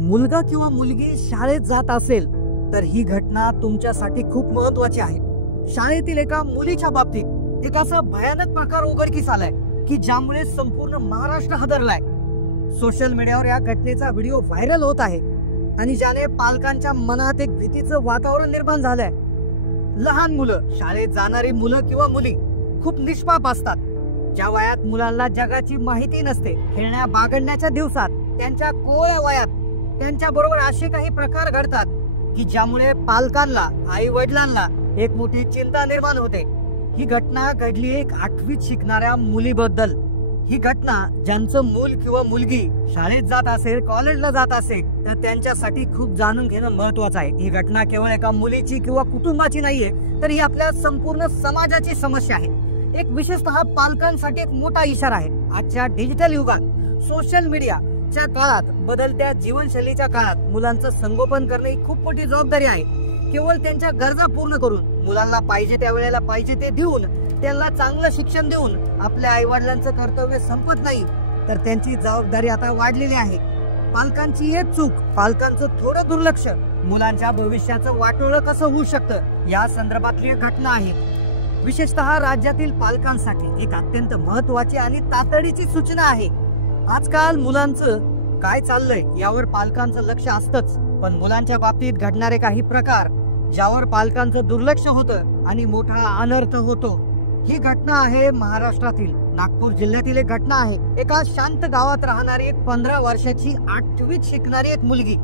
मुलगा किंवा मुलगी शाळेत जात असेल तर ही घटना तुमच्यासाठी खूप महत्वाची आहे। शाळेतील एका मुलीच्या बाबतीत एक असा भयानक प्रकार उघडकीस आलाय की ज्यामुळे संपूर्ण महाराष्ट्र हादरलाय। सोशल मीडियावर या घटनेचा व्हिडिओ व्हायरल होत आहे आणि ज्याने पालकांच्या मनात एक भीतीचं वातावरण निर्माण झालंय। लहान मुलं, शाळेत जाणारी मुलं किंवा मुली खूप निष्पाप असतात। ज्या वयात मुलांना जगाची माहिती नसते, खेळण्या बागडण्याच्या दिवसात, त्यांच्या कोवळ्या वयात त्यांच्या बरोबर असे काही प्रकार घडतात की ज्यामुळे पालकांना, आई वडिलांना एक मोठी चिंता निर्माण होते। ही घटना घडली एक 8वीत शिकणाऱ्या मुलीबद्दल। ही घटना ज्यांचं मूल किंवा मुलगी शाळेत जात असेल, कॉलेजला जात असेल तर त्यांच्यासाठी खूप जाणून घेणं महत्वाचं आहे। ही घटना केवळ एका मुलीची किंवा कुटुंबाची नाहीये, तर ही आपल्या संपूर्ण समाजाची समस्या आहे। एक विशेषतः पालकांसाठी एक मोठा इशारा आहे। आजच्या डिजिटल युगात, सोशल मीडियाच्या काळात, बदलत्या जीवनशैलीच्या काळात मुलांचं संगोपन करणे ही खूप मोठी जबाबदारी आहे। केवळ त्यांच्या गरजा पूर्ण करून, मुलांना पाहिजे त्या वेळेला पाहिजे ते देऊन, त्यांना चांगलं शिक्षण देऊन आपल्या आई वडिलांचं कर्तव्य संपत नाही, तर त्यांची जबाबदारी आता वाढलेली आहे। पालकांची एक चूक, पालकांचं थोडं दुर्लक्ष मुलांच्या भविष्याचं वाटोळं कसं होऊ शकतं या संदर्भातली एक घटना आहे। विशेषतः राज्यातील पालकांसाठी एक अत्यंत महत्वाची आणि तातडीची सूचना आहे। आजकाल मुलांचं काय चाललंय यावर पालकांचं लक्ष असतंच, पण मुलांच्या बाबतीत घडणारे काही प्रकार ज्यावर पालकांचं दुर्लक्ष होतं आणि मोठा अनर्थ होतो। ही घटना आहे महाराष्ट्रातील नागपूर जिल्ह्यातील एक घटना आहे। एका शांत गावात राहणारी एक 15 वर्षाची 8वीत शिकणारी एक मुलगी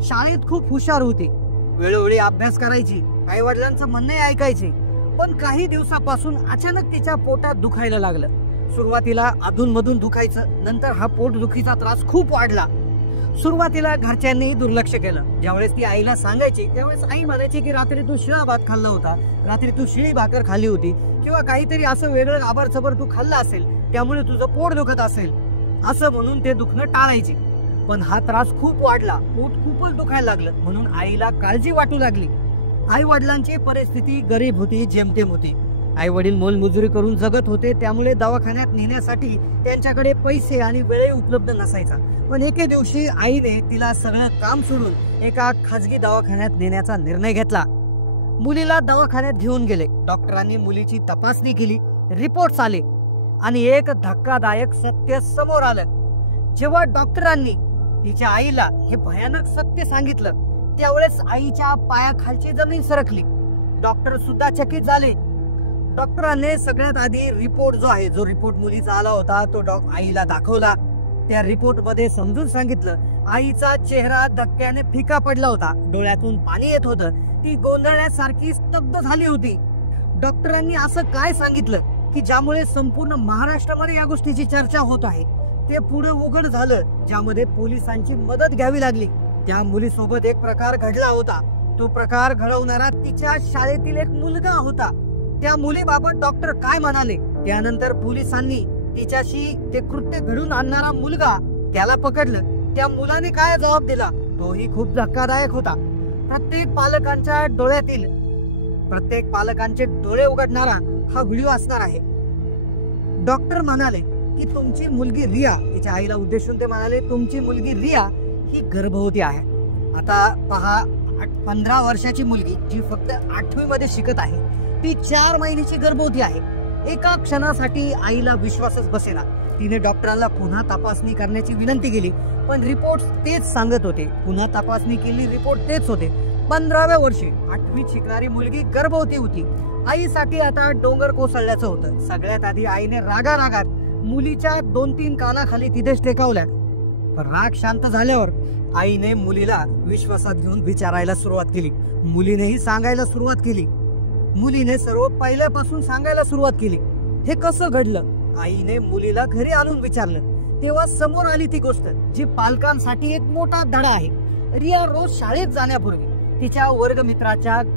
शाळेत खूप हुशार होती, वेळोवेळी अभ्यास करायची, आई वडिलांचं म्हणणं ऐकायची। पण काही दिवसापासून अचानक तिच्या पोटात दुखायला लागलं। सुरुवातीला अधूनमधून दुखायचं, नंतर हा पोटदुखीचा त्रास खूप वाढला। सुरुवातीला घरच्यांनी दुर्लक्ष केलं। ज्यावेळेस ती आईला सांगायची त्यावेळेस आई म्हणायची की रात्री तू शिळा भात खाल्ला होता, रात्री तू शिळी भाकर खाल्ली होती, किंवा काहीतरी असं वेगळं आबरचबर तू खाल्ला असेल त्यामुळे तुझं पोट दुखत असेल, असं म्हणून ते दुखणं टाळायचे। पण हा त्रास खूप वाढला, पोट खूपच दुखायला लागलं, म्हणून आईला काळजी वाटू लागली। आई वडिलांची परिस्थिती गरीब होती, जेमतेम होती। आई वडील मोलमजुरी करून जगत होते, त्यामुळे दवाखान्यात नेण्यासाठी त्यांच्याकडे पैसे आणि वेळही उपलब्ध नसायचा। पण एके दिवशी आईने तिला सगळं काम सोडून एका खाजगी दवाखान्यात नेण्याचा निर्णय घेतला। मुलीला दवाखान्यात घेऊन गेले। डॉक्टरांनी मुलीची तपासणी केली, रिपोर्ट्स आले आणि एक धक्कादायक सत्य समोर आलं। जेव्हा डॉक्टरांनी तिच्या आईला हे भयानक सत्य सांगितलं त्यावेळेस आईच्या पायाखालची जमीन सरकली। डॉक्टर सुद्धा चकित झाले। डॉक्टरांनी सगळ्यात आधी रिपोर्ट जो रिपोर्ट मुलीचा आला होता तो आईला दाखवला। त्या रिपोर्ट मध्ये समजून सांगितलं आईचा चेहरा धक्क्याने फिका पडला होता, डोळ्यातून पाणी येत होतं, ती गोंधळल्यासारखी स्तब्ध झाली होती। डॉक्टरांनी असं काय सांगितलं की ज्यामुळे संपूर्ण महाराष्ट्रामध्ये या गोष्टीची चर्चा होत आहे ते पुढे उघड झालं, ज्यामध्ये पोलिसांची मदत घ्यावी लागली। त्या मुलीसोबत एक प्रकार घडला होता, तो प्रकार घडवणारा तिच्या शाळेतील एक मुलगा होता। त्या मुलीबाबत डॉक्टर काय म्हणाले त्यानंतर पोलिसांनी तिच्याशी ते कृत्य घडून आणणारा मुलगा त्याला पकडलं। त्या मुलाने काय जबाब दिला तोही खूप धक्कादायक होता। प्रत्येक पालकांचे डोळे उघडणारा हा व्हिडिओ असणार आहे। डॉक्टर म्हणाले की तुमची मुलगी रिया, तिच्या आईला उद्देशून ते म्हणाले तुमची मुलगी रिया ही गर्भवती आहे। आता पहा, 15 वर्षाची मुलगी जी फक्त 8वी मध्ये शिकत आहे ती 4 महिन्याची गर्भवती आहे। एका क्षणासाठी आईला विश्वासच बसेना। तिने डॉक्टरांना पुन्हा तपासणी करण्याची विनंती केली, पण रिपोर्ट तेच सांगत होते। पुन्हा तपासणी केली, रिपोर्ट तेच होते। 15व्या वर्षी 8वीत शिकणारी मुलगी गर्भवती होती। आईसाठी आता डोंगर कोसळल्याचं होतं। सगळ्यात आधी आईने रागारागात मुलीच्या 2-3 कानाखाली तिथेच टेकावल्या। पण राग शांत झाल्यावर आईने मुलीला विश्वासात घेऊन विचारायला सुरुवात केली। मुलीनेही सांगायला सुरुवात केली। मुलीने सर्व पहिल्यापासून सांगायला सुरुवात केली। हे कसं घडलं आईने मुलीला घरी आणून विचारलं तेव्हा समोर आली ती गोष्ट जी पालकांसाठी एक मोठा धडा आहे। रिया रोज शाळेत जाण्यापूर्वी तिच्या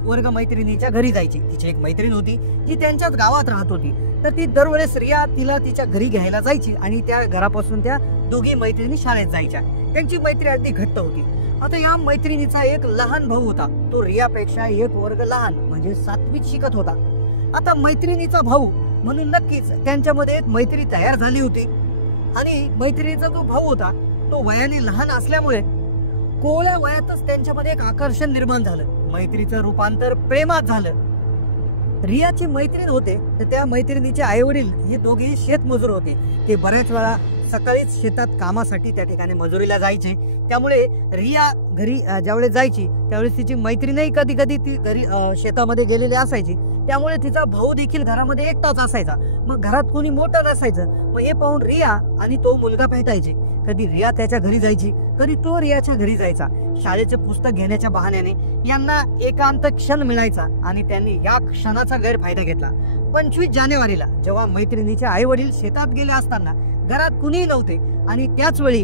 वर्गमैत्रिणीच्या घरी जायची। तिची एक मैत्रीण होती जी त्यांच्याच गावात राहत होती, तर ती दरवेळेस रिया तिला तिच्या घरी घ्यायला जायची आणि त्या घरापासून त्या दोघी मैत्रिणी शाळेत जायच्या। त्यांची मैत्री अगदी घट्ट होती। आता या मैत्रिणीचा एक लहान भाऊ होता, तो रियापेक्षा एक वर्ग लहान म्हणजे 7वीत शिकत होता। आता मैत्रिणीचा भाऊ म्हणून नक्कीच त्यांच्यामध्ये एक मैत्री तयार झाली होती आणि मैत्रिणीचा जो भाऊ होता तो वयाने लहान असल्यामुळे कोवळ्या वयातच त्यांच्यामध्ये एक आकर्षण निर्माण झालं, मैत्रीचं रूपांतर प्रेमात झालं. रियाची मैत्रीण होते तर त्या मैत्रिणीचे आई वडील हे दोघेही शेतमजूर होते. ते बऱ्याच वेळा सकाळीच शेतात कामासाठी त्या ठिकाणी मजुरीला जायचे. त्यामुळे रिया घरी ज्यावेळेस जायची त्यावेळेस तिची मैत्रीणही कधी कधी ती घरी शेतामध्ये गेलेली असायची. त्यामुळे तिचा भाऊ देखील घरामध्ये एकटाच असायचा. मग घरात कोणी मोठं नसायचं. मग हे पाहून रिया आणि तो मुलगा भेटायचे. कधी रिया त्याच्या घरी जायची, कधी तो रियाच्या घरी जायचा. शाळेचे पुस्तक घेण्याच्या बहाण्याने यांना एकांत क्षण मिळायचा आणि त्यांनी या क्षणाचा गैरफायदा घेतला. 25 जानेवारीला जेव्हा मैत्रिणीचे आई वडील शेतात गेले असताना घरात कुणीही नव्हते आणि त्याच वेळी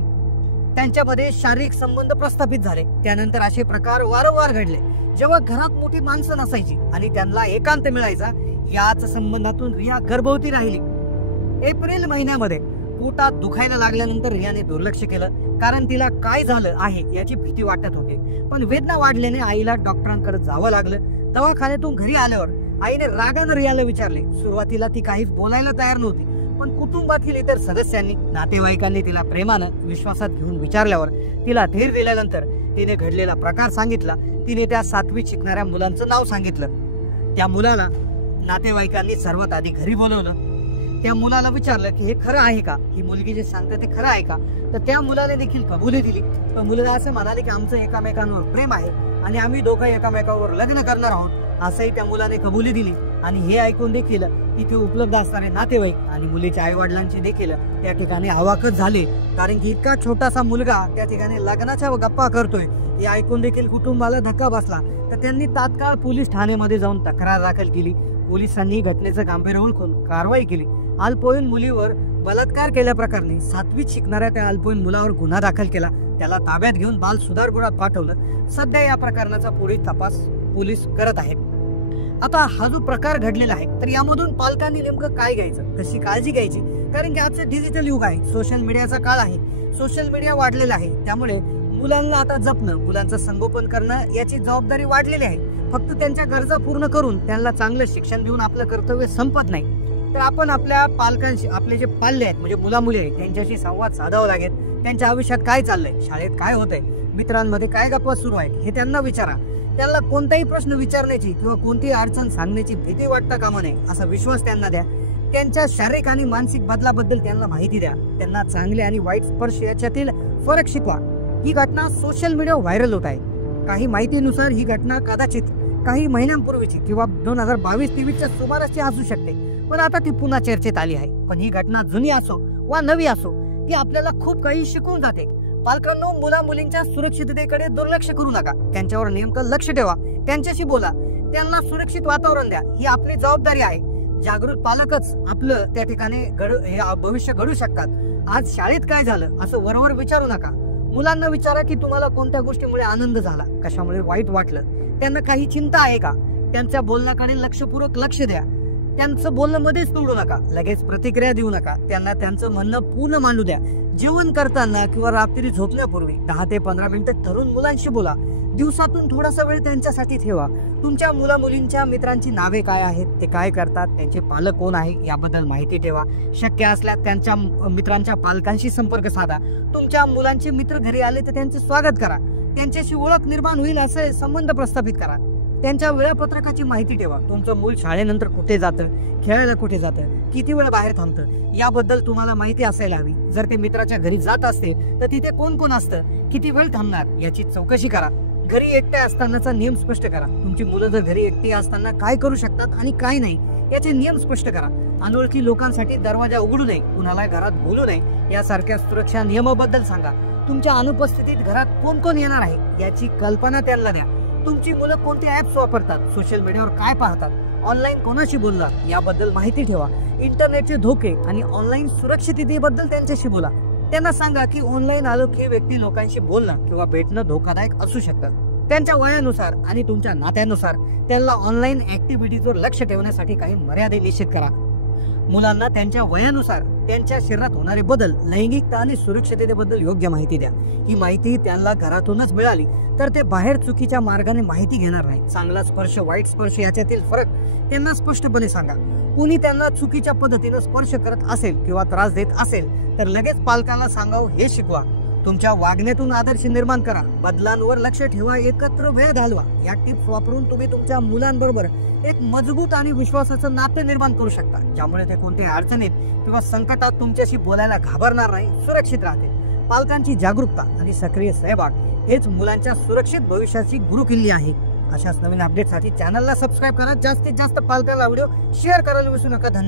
त्यांच्यामध्ये शारीरिक संबंध प्रस्थापित झाले. त्यानंतर असे प्रकार वारंवार घडले. जेव्हा घरात मोठी माणसं नसायची आणि त्यांना एकांत मिळायचा, याच संबंधातून रिया गर्भवती राहिली. एप्रिल महिन्यामध्ये पोटात दुखायला लागल्यानंतर रियाने दुर्लक्ष केलं, कारण तिला काय झालं आहे याची भीती वाटत होती. पण वेदना वाढल्याने आईला डॉक्टरांकडे जावं लागलं. दवाखान्यातून घरी आल्यावर आईने रागानं रियाला विचारले. सुरुवातीला ती काहीच बोलायला तयार नव्हती, पण कुटुंबातील इतर सदस्यांनी, नातेवाईकांनी तिला प्रेमानं विश्वासात घेऊन विचारल्यावर तिला धीर दिल्यानंतर तिने घडलेला प्रकार सांगितला. तिने त्या 7वीत शिकणाऱ्या मुलांचं नाव सांगितलं. त्या मुलाला नातेवाईकांनी सर्वात आधी घरी बोलवलं. त्या मुलाला विचारलं की हे खरं आहे का, ही मुलगी जे सांगते ते खरं आहे का. तर त्या मुलाने देखील कबुली दिली. तर मुलगा असं म्हणाले की आमचं एकामेकांवर प्रेम आहे आणि आम्ही दोघं एकामेकावर लग्न करणार आहोत, असंही त्या मुलाने कबुली दिली. आणि हे ऐकून देखील तिथे उपलब्ध असणारे नातेवाईक आणि मुलीच्या आई वडिलांची देखील त्या ठिकाणी अवाकच झाले, कारण की इतका छोटासा मुलगा त्या ठिकाणी लग्नाच्या गप्पा करतोय हे ऐकून देखील कुटुंबाला धक्का बसला. तर त्यांनी तात्काळ पोलीस ठाण्यामध्ये जाऊन तक्रार दाखल केली. पोलिसांनी घटनेचं गांभीर्य ओळखून कारवाई केली. अल्पवयीन मुलीवर बलात्कार केल्याप्रकरणी 7वीत शिकणाऱ्या त्या अल्पवयीन मुलावर गुन्हा दाखल केला. त्याला ताब्यात घेऊन बाल सुधारगृहात पाठवलं. सध्या या प्रकरणाचा पुढील तपास पोलीस करत आहेत. आता हा जो प्रकार घडलेला आहे तर यामधून पालकांनी नेमकं काय घ्यायचं, कशी काळजी घ्यायची, कारण की आजचं डिजिटल युग आहे, सोशल मीडियाचा काळ आहे, सोशल मीडिया वाढलेला आहे. त्यामुळे मुलांना आता जपणं, मुलांचं संगोपन करणं याची जबाबदारी वाढलेली आहे. फक्त त्यांच्या गरजा पूर्ण करून त्यांना चांगलं शिक्षण देऊन आपलं कर्तव्य संपत नाही. तर आपण आपल्या पालकांशी, आपले जे पाल्य आहेत म्हणजे मुला मुली आहेत त्यांच्याशी संवाद साधावा लागेल. त्यांच्या आयुष्यात काय चाललंय, शाळेत काय होतंय, मित्रांमध्ये काय गप्पा सुरू आहेत हे त्यांना विचारा. त्यांना कोणताही प्रश्न विचारण्याची किंवा कोणतीही अडचण सांगण्याची भीती वाटता कामा नये, असा विश्वास त्यांना द्या. त्यांच्या शारीरिक आणि मानसिक बदलाबद्दल त्यांना माहिती द्या. त्यांना चांगले आणि वाईट स्पर्श याच्यातील फरक शिकवा. ही घटना सोशल मीडियावर व्हायरल होत आहे. काही माहितीनुसार ही घटना कदाचित काही महिन्यांपूर्वीची किंवा 2022-23च्या सुमारासची असू शकते, पण आता ती पुन्हा चर्चेत आली आहे. पण ही घटना जुनी असो वा नवी असो, ती आपल्याला खूप काही शिकवून जाते. पालकांनो, मुला मुलींच्या सुरक्षिततेकडे दुर्लक्ष करू नका. त्यांच्यावर नेमकं लक्ष ठेवा, त्यांच्याशी बोला, त्यांना सुरक्षित वातावरण द्या. ही आपली जबाबदारी आहे. जागृत पालकच आपलं त्या ठिकाणी हे भविष्य घडू शकतात. आज शाळेत काय झालं असं वरवर विचारू नका. मुलांना विचारा की तुम्हाला कोणत्या गोष्टीमुळे आनंद झाला, कशामुळे वाईट वाटलं, त्यांना काही चिंता आहे का. त्यांच्या बोलण्याकडे लक्षपूर्वक लक्ष द्या. त्यांचं बोलणं मध्येच तोडू नका, लगेच प्रतिक्रिया देऊ नका. त्यांना त्यांचं म्हणणं पूर्ण मांडू द्या. जेवण करताना किंवा रात्री झोपण्यापूर्वी 10 ते 15 मिनिटं तरुण मुलांशी बोला. दिवसातून थोडासा वेळ त्यांच्यासाठी ठेवा. तुमच्या मुला मुलींच्या मित्रांची नावे काय आहेत, ते काय करतात, त्यांचे पालक कोण आहे याबद्दल माहिती ठेवा. शक्य असल्यास त्यांच्या मित्रांच्या पालकांशी संपर्क साधा. तुमच्या मुलांचे मित्र घरी आले तर त्यांचे स्वागत करा. त्यांच्याशी ओळख निर्माण होईल असे संबंध प्रस्थापित करा. त्यांच्या वेळापत्रकाची माहिती ठेवा. तुमचं मूल शाळेनंतर कुठे जातं, खेळायला कुठे जातं, किती वेळ बाहेर थांबतं याबद्दल तुम्हाला माहिती असायला हवी. जर ते मित्राच्या घरी जात असते तर तिथे कोण कोण असतं, किती वेळ थांबणार याची चौकशी करा. घरी एकटे असतानाचा नियम स्पष्ट करा. तुमची मुलं जर घरी एकटी असताना काय करू शकतात आणि काय नाही याचे नियम स्पष्ट करा. अनोळखी लोकांसाठी दरवाजा उघडू नये, कुणाला घरात बोलू नये यासारख्या सुरक्षा नियमाबद्दल सांगा. तुमच्या अनुपस्थितीत घरात कोण कोण येणार आहे याची कल्पना त्यांना द्या. तुमची मुलं कोणते ऍप्स वापरतात, सोशल मीडियावर काय पाहतात, ऑनलाईन कोणाशी बोलतात याबद्दल माहिती ठेवा. इंटरनेटचे धोके आणि ऑनलाईन सुरक्षिततेबद्दल त्यांच्याशी बोला. त्यांना सांगा की ऑनलाईन अनोळखी व्यक्ती लोकांशी बोलणं किंवा भेटणं धोकादायक असू शकतं. त्यांच्या वयानुसार आणि तुमच्या नात्यानुसार त्यांना ऑनलाईन ऍक्टिव्हिटीजवर लक्ष ठेवण्यासाठी काही मर्यादे निश्चित करा. मुलांना त्यांच्या वयानुसार त्यांच्या शरीरात होणारे बदल, लैंगिकता आणि सुरक्षिततेबद्दल योग्य माहिती द्या. ही माहिती त्यांना घरातूनच मिळाली तर ते बाहेर चुकीच्या मार्गाने माहिती घेणार नाही. चांगला स्पर्श, वाईट स्पर्श याच्यातील फरक त्यांना स्पष्टपणे सांगा. कुणी त्यांना चुकीच्या पद्धतीने स्पर्श करत असेल किंवा त्रास देत असेल तर लगेच पालकांना सांगावं हे शिकवा. तुमच्या वागण्यातून आदर्श निर्माण करा, बदलांवर लक्ष ठेवा, एकत्र वेळ घालवा. या टिप्स वापरून तुम्ही तुमच्या मुलांबरोबर एक मजबूत आणि विश्वासाचं नातं निर्माण करू शकता, ज्यामुळे ते कोणत्याही अडचणीत किंवा संकटात तुमच्याशी बोलायला घाबरणार नाही, सुरक्षित राहते. पालकांची जागरूकता आणि सक्रिय सहभाग हेच मुलांच्या सुरक्षित भविष्याची गुरुकिल्ली आहे. अशाच नवीन अपडेटसाठी चॅनलला सबस्क्राईब करा. जास्तीत जास्त पालकांना व्हिडिओ शेअर करायला विसरू नका. धन्यवाद.